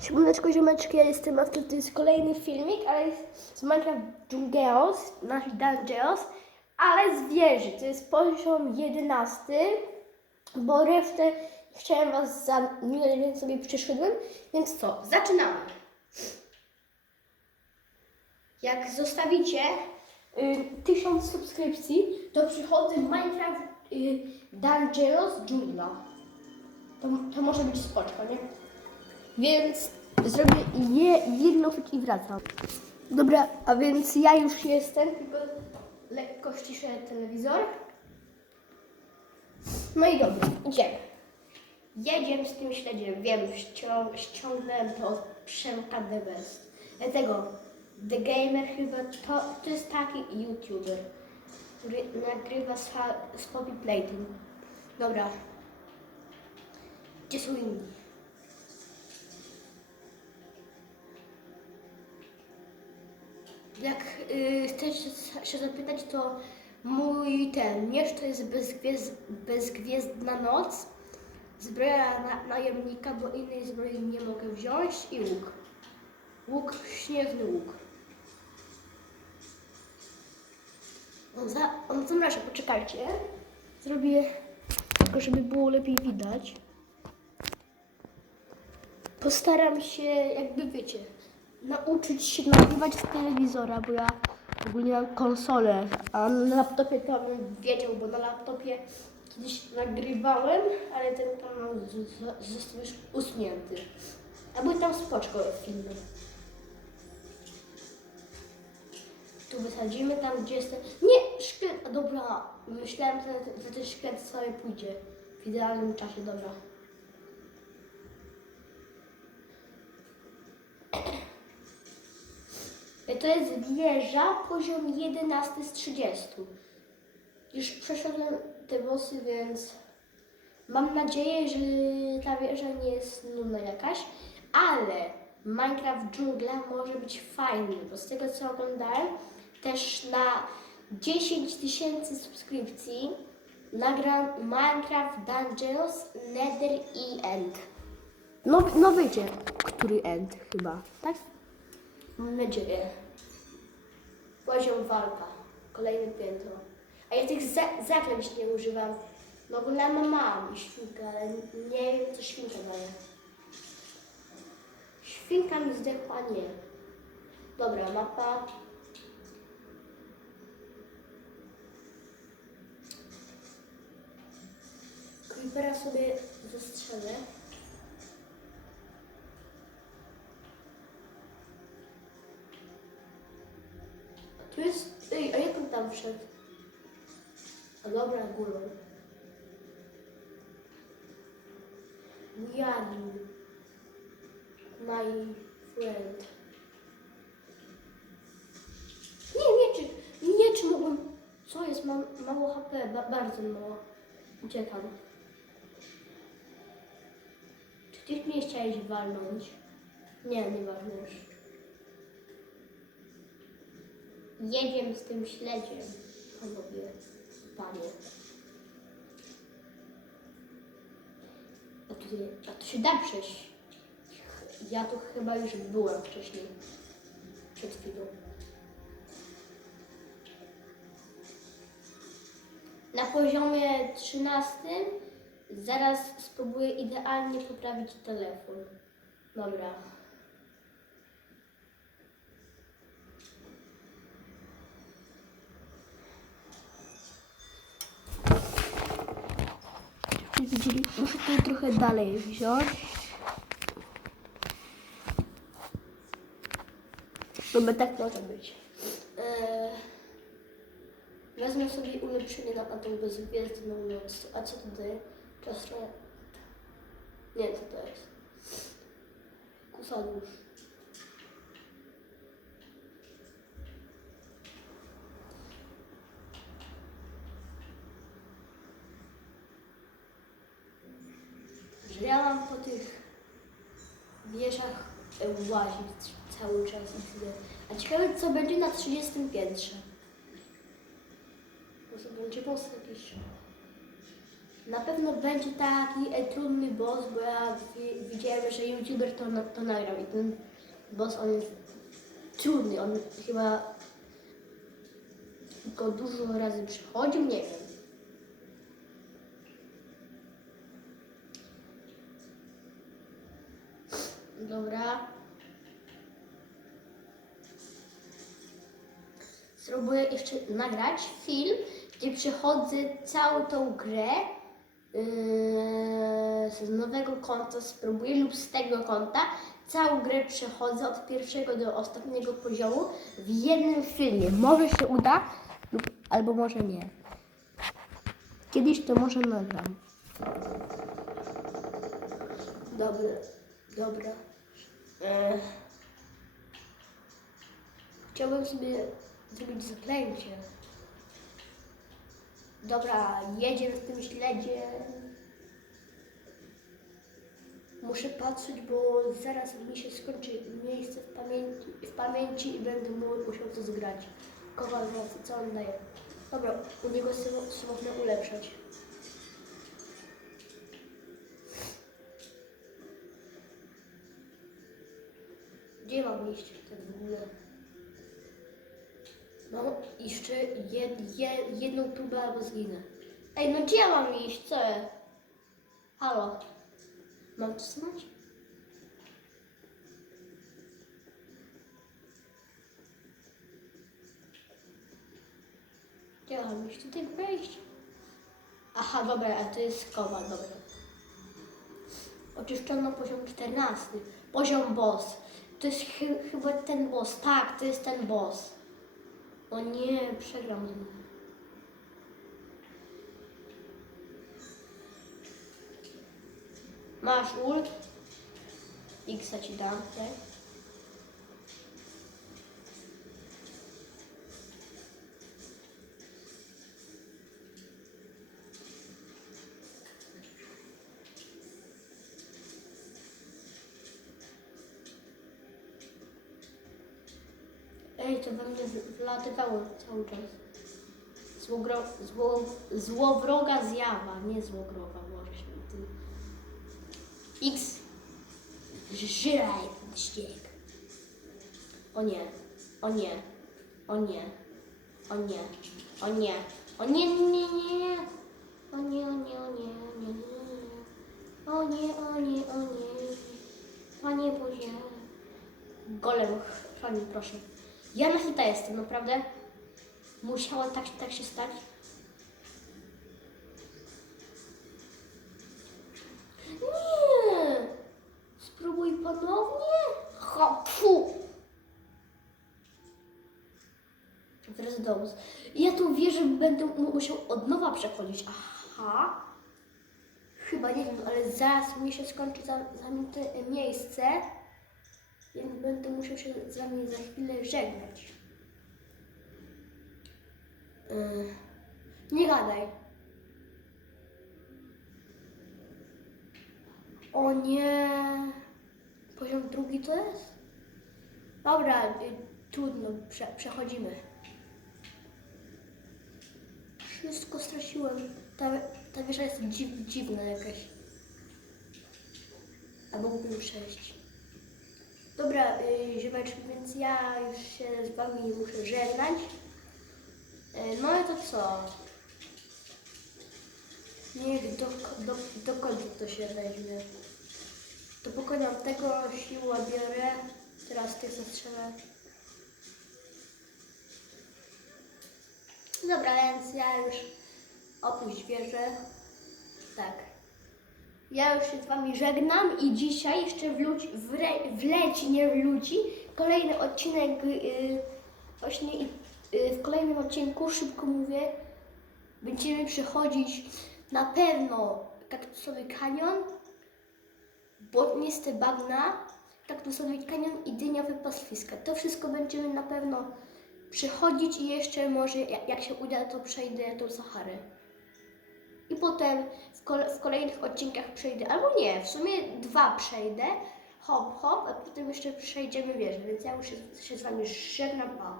Siemaneczko, ziomeczki, ja jestem Matko, to jest kolejny filmik, ale z Minecraft Jungles, nasz Dungeons, ale z wieży, to jest poziom 11, bo resztę chciałem was za minutę, więc sobie przeszedłem, więc co, zaczynamy. Jak zostawicie y, 1000 subskrypcji, to przychodzę Minecraft y, Dungeons Dżungla. To, to może być spoczko, nie? Więc zrobię je, jedną i wracam. Dobra, a więc ja już jestem, tylko lekko ściszę telewizor. No i dobra, idziemy. Jedziemy z tym śledziem. Wiem, ścią, ściągnąłem to od Przemka The Best. Dlatego The Gamer chyba to, to jest taki YouTuber, który nagrywa z, z Poppy Plating. Dobra. Gdzie są inni? Jak y, chcesz się zapytać, to mój ten miecz to jest bezgwiezd, bezgwiezdna noc, zbroja na, najemnika, bo innej zbroi nie mogę wziąć i łuk. Łuk, śnieżny łuk. On, za, on poczekajcie. Zrobię tylko, żeby było lepiej widać. Postaram się, jakby wiecie, nauczyć się nagrywać z telewizora, bo ja ogólnie mam konsolę, a na laptopie to bym wiedział, bo na laptopie kiedyś nagrywałem, ale ten kanał został już usunięty. A były tam spoczko filmy. Tu wysadzimy tam, gdzie jest ten... Nie, szkielet, dobra, myślałem, że, że ten szkielet sobie pójdzie w idealnym czasie, dobra. To jest wieża, poziom 11 z 30. Już przeszedłem te bossy, więc mam nadzieję, że ta wieża nie jest nudna jakaś, ale Minecraft Dżungla może być fajny, bo z tego co oglądałem, też na 10 tysięcy subskrypcji nagram Minecraft Dungeons, Nether i End. No, no wiecie, który End chyba, tak? Mam nadzieję. Poziom walka. Kolejne piętro. A ja tych za- zaklęć nie używam. No na mam świnkę, ale nie wiem co świnka daje. Świnka mi zdechła, nie. Dobra, mapa. Creepera sobie zastrzelę. Tu jest... Ej, a jak on tam wszedł? A dobra, górą. Janin. My friend. Nie, mieczy. Mieczy mogłem... Co jest? Mam mało HP, ba bardzo mało. Uciekam. Czy ty mnie chciałeś walnąć? Nie, nie walnąć. Jedziemy z tym śledziem, panowie, panie. A tu, a tu się da przejść. Ja tu chyba już byłem wcześniej. Przed chwilą. Na poziomie 13 zaraz spróbuję idealnie poprawić telefon. Dobra. Widzieli? Muszę to trochę dalej wziąć. Dobra, tak może być. Eee, wezmę sobie ulepszenie na, tą bezgwiezdną noc. A co to daje? Czas na... Nie, co to jest? Kusadusz. Że ja mam po tych wieżach łazić cały czas i tyle. A ciekawe co będzie na 30 piętrze. Może będzie boss jakiś. Na pewno będzie taki e, trudny boss, bo ja wi- widziałem że youtuber to, na- to nagrał i ten boss on jest trudny, on chyba go dużo razy przechodził, nie wiem. Dobra. Spróbuję jeszcze nagrać film, gdzie przechodzę całą tą grę yy, z nowego konta, spróbuję lub z tego konta. Całą grę przechodzę od pierwszego do ostatniego poziomu w jednym filmie. Może się uda, lub, albo może nie. Kiedyś to może nagram. Dobra, dobra. E, chciałbym sobie zrobić zaklęcie. Dobra, jedziemy w tym śledzie. Muszę patrzeć, bo zaraz mi się skończy miejsce w pamięci, w pamięci i będę mu- musiał to zgrać. Kowal co on daje? Dobra, u niego sobie można ulepszać. Gdzie mam iść tak w ogóle? No, jeszcze jed, je, jedną próbę albo zginę. Ej, no gdzie mam iść? Co ja? Halo? Mam stanąć? Gdzie ja mam iść? Tutaj wejść? Aha, dobra, a to jest kowa, dobra. Oczyszczono poziom 14. Poziom boss. To jest chy, chyba ten boss. Tak, to jest ten boss. O nie, przegram. Masz ult. X ci dam, tak? Ej, to w- wlatywało cały czas. Złogro, zło, złowroga zjawa, nie złogrowa, święty. X. Żyraj śnieg. O nie, o nie, o nie, o nie, o nie, o nie, nie, nie, nie. O nie, o nie, o nie, o nie. O nie, o nie, o nie. Boże. Golem, chwali proszę. Ja na hita jestem, naprawdę. Musiało tak, tak się stać. Nie! Spróbuj ponownie. Ha, fu. Teraz dom. Ja tu wierzę, będę mu- musiał od nowa przechodzić. Aha. Chyba nie wiem, ale zaraz mi się skończy za, za miejsce. Więc będę musiał się z wami za chwilę żegnać. Yy, nie gadaj. O nie. Poziom drugi to jest? Dobra, y, trudno, prze, przechodzimy. Wszystko straciłem. Ta, ta wieża jest dziw, dziwna jakaś. A mógłbym przejść. Dobra, y, ziomeczki, więc ja już się z wami muszę żegnać. Y, no i to co? Niech do, do, do końca to się weźmie. To pokonam tego, siłę biorę. Teraz tych zastrzelę. Dobra, więc ja już opuść wieżę. Tak. Ja już się z Wami żegnam i dzisiaj jeszcze wleci, wre, wleci, nie wleci, kolejny odcinek, yy, właśnie yy, w kolejnym odcinku, szybko mówię, będziemy przechodzić na pewno kaktusowy kanion, błotniste bagna, kaktusowy kanion i dyniowe pastwiska. To wszystko będziemy na pewno przechodzić i jeszcze może jak, jak się uda, to przejdę tą Saharę. I potem w, kole, w kolejnych odcinkach przejdę, albo nie, w sumie dwa przejdę, hop, hop, a potem jeszcze przejdziemy wieżę, więc ja już się, się z Wami żegnam, pa.